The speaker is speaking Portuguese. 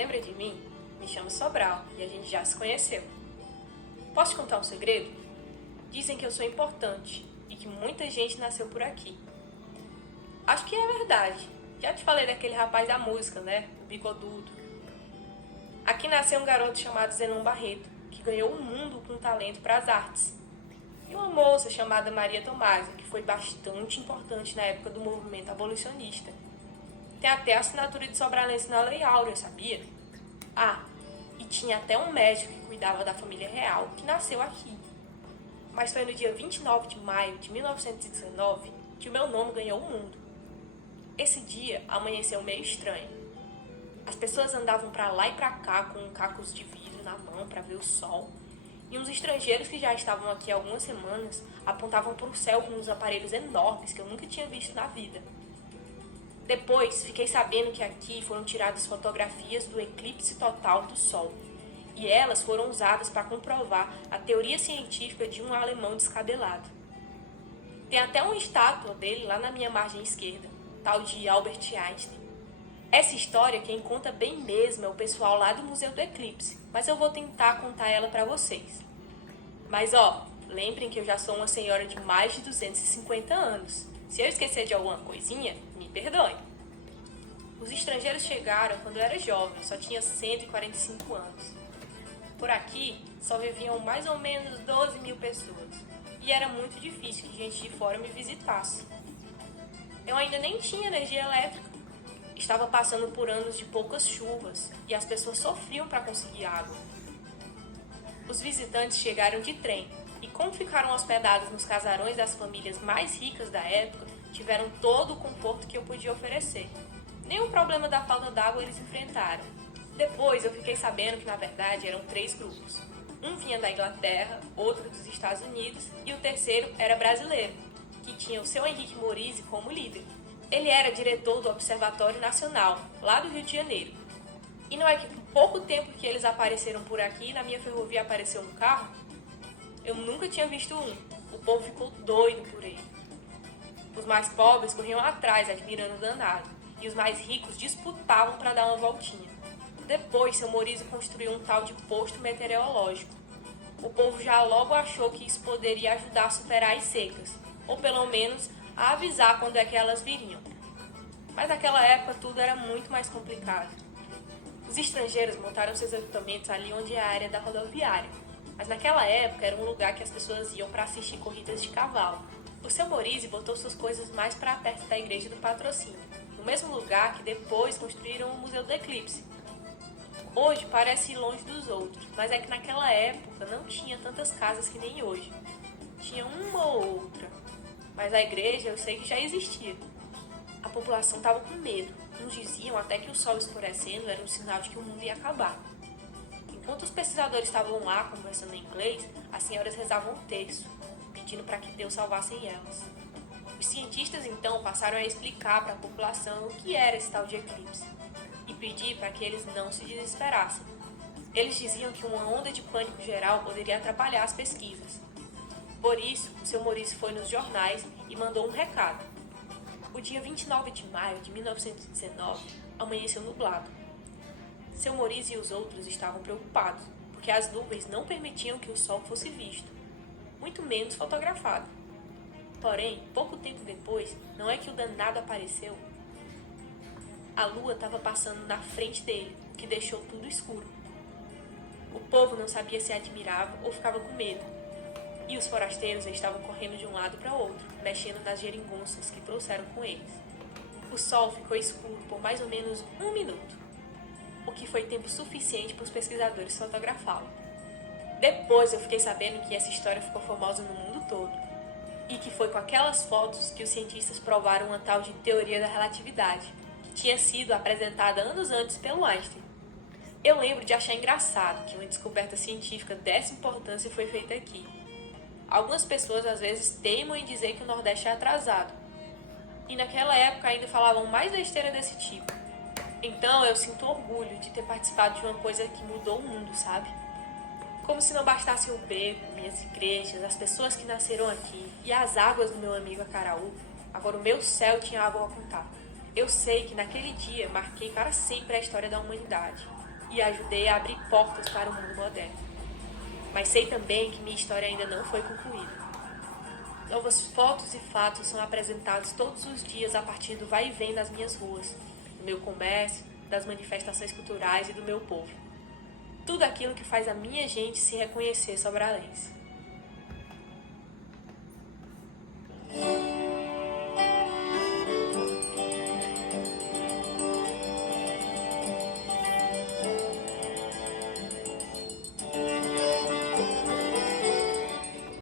Lembra de mim? Me chamo Sobral e a gente já se conheceu. Posso te contar um segredo? Dizem que eu sou importante e que muita gente nasceu por aqui. Acho que é verdade. Já te falei daquele rapaz da música, né? O bigodudo. Aqui nasceu um garoto chamado Zenon Barreto, que ganhou o mundo com talento para as artes. E uma moça chamada Maria Tomásia, que foi bastante importante na época do movimento abolicionista. Tem até a assinatura de Sobralense na Lei Áurea, sabia? Ah, e tinha até um médico que cuidava da família real, que nasceu aqui. Mas foi no dia 29 de maio de 1919 que o meu nome ganhou o mundo. Esse dia amanheceu meio estranho. As pessoas andavam para lá e para cá com cacos de vidro na mão para ver o sol, e uns estrangeiros que já estavam aqui há algumas semanas apontavam para o céu com uns aparelhos enormes que eu nunca tinha visto na vida. Depois, fiquei sabendo que aqui foram tiradas fotografias do eclipse total do Sol, e elas foram usadas para comprovar a teoria científica de um alemão descabelado. Tem até uma estátua dele lá na minha margem esquerda, tal de Albert Einstein. Essa história quem conta bem mesmo é o pessoal lá do Museu do Eclipse, mas eu vou tentar contar ela para vocês. Mas lembrem que eu já sou uma senhora de mais de 250 anos. Se eu esquecer de alguma coisinha, me perdoe. Os estrangeiros chegaram quando eu era jovem, só tinha 145 anos. Por aqui, só viviam mais ou menos 12 mil pessoas, e era muito difícil que gente de fora me visitasse. Eu ainda nem tinha energia elétrica. Estava passando por anos de poucas chuvas, e as pessoas sofriam para conseguir água. Os visitantes chegaram de trem, e como ficaram hospedados nos casarões das famílias mais ricas da época, tiveram todo o conforto que eu podia oferecer. Nenhum problema da falta d'água eles enfrentaram. Depois eu fiquei sabendo que na verdade eram 3 grupos. Um vinha da Inglaterra, outro dos Estados Unidos e o terceiro era brasileiro, que tinha o seu Henrique Morizzi como líder. Ele era diretor do Observatório Nacional, lá do Rio de Janeiro. E não é que por pouco tempo que eles apareceram por aqui, na minha ferrovia apareceu um carro? Eu nunca tinha visto um. O povo ficou doido por ele. Os mais pobres corriam atrás, admirando o danado, e os mais ricos disputavam para dar uma voltinha. Depois, seu Morizzi construiu um tal de posto meteorológico. O povo já logo achou que isso poderia ajudar a superar as secas, ou pelo menos a avisar quando é que elas viriam. Mas naquela época tudo era muito mais complicado. Os estrangeiros montaram seus equipamentos ali onde é a área da rodoviária, mas naquela época era um lugar que as pessoas iam para assistir corridas de cavalo. O seu Morizzi botou suas coisas mais para perto da igreja do Patrocínio, no mesmo lugar que depois construíram o Museu do Eclipse. Hoje parece ir longe dos outros, mas é que naquela época não tinha tantas casas que nem hoje. Tinha uma ou outra, mas a igreja eu sei que já existia. A população estava com medo. Uns diziam até que o sol escurecendo era um sinal de que o mundo ia acabar. Enquanto os pesquisadores estavam lá conversando em inglês, as senhoras rezavam um terço, pedindo para que Deus salvasse elas. Os cientistas então passaram a explicar para a população o que era esse tal de eclipse e pedir para que eles não se desesperassem. Eles diziam que uma onda de pânico geral poderia atrapalhar as pesquisas. Por isso, o seu Morizzi foi nos jornais e mandou um recado. O dia 29 de maio de 1919 amanheceu nublado. Seu Morizzi e os outros estavam preocupados, porque as nuvens não permitiam que o sol fosse visto, muito menos fotografado. Porém, pouco tempo depois, não é que o danado apareceu? A lua estava passando na frente dele, o que deixou tudo escuro. O povo não sabia se admirava ou ficava com medo, e os forasteiros estavam correndo de um lado para o outro, mexendo nas geringonças que trouxeram com eles. O sol ficou escuro por mais ou menos 1 minuto, o que foi tempo suficiente para os pesquisadores fotografá-lo. Depois eu fiquei sabendo que essa história ficou famosa no mundo todo, e que foi com aquelas fotos que os cientistas provaram uma tal de teoria da relatividade, que tinha sido apresentada anos antes pelo Einstein. Eu lembro de achar engraçado que uma descoberta científica dessa importância foi feita aqui. Algumas pessoas às vezes teimam em dizer que o Nordeste é atrasado, e naquela época ainda falavam mais besteira desse tipo. Então eu sinto orgulho de ter participado de uma coisa que mudou o mundo, sabe? Como se não bastasse o beco, minhas igrejas, as pessoas que nasceram aqui e as águas do meu amigo Acaraú, agora o meu céu tinha água a contar. Eu sei que naquele dia marquei para sempre a história da humanidade. e ajudei a abrir portas para o mundo moderno. Mas sei também que minha história ainda não foi concluída. Novas fotos e fatos são apresentados todos os dias a partir do vai e vem das minhas ruas, do meu comércio, das manifestações culturais e do meu povo. Tudo aquilo que faz a minha gente se reconhecer sobralense.